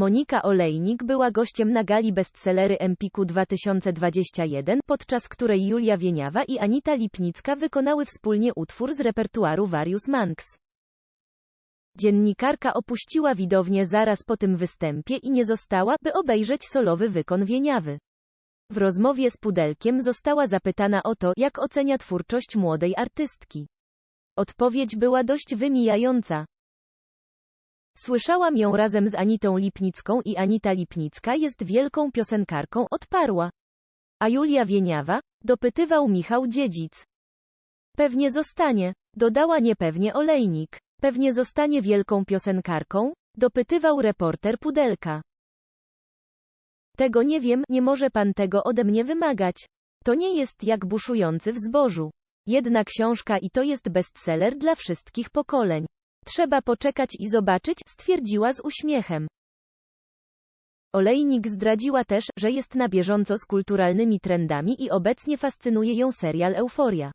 Monika Olejnik była gościem na gali bestsellery Empiku 2021, podczas której Julia Wieniawa i Anita Lipnicka wykonały wspólnie utwór z repertuaru Various Manx. Dziennikarka opuściła widownię zaraz po tym występie i nie została, by obejrzeć solowy wykon Wieniawy. W rozmowie z Pudelkiem została zapytana o to, jak ocenia twórczość młodej artystki. Odpowiedź była dość wymijająca. Słyszałam ją razem z Anitą Lipnicką i Anita Lipnicka jest wielką piosenkarką, odparła. A Julia Wieniawa? Dopytywał Michał Dziedzic. Pewnie zostanie, dodała niepewnie Olejnik. Pewnie zostanie wielką piosenkarką? Dopytywał reporter Pudelka. Tego nie wiem, nie może pan tego ode mnie wymagać. To nie jest jak buszujący w zbożu. Jedna książka i to jest bestseller dla wszystkich pokoleń. Trzeba poczekać i zobaczyć, stwierdziła z uśmiechem. Olejnik zdradziła też, że jest na bieżąco z kulturalnymi trendami i obecnie fascynuje ją serial Euforia.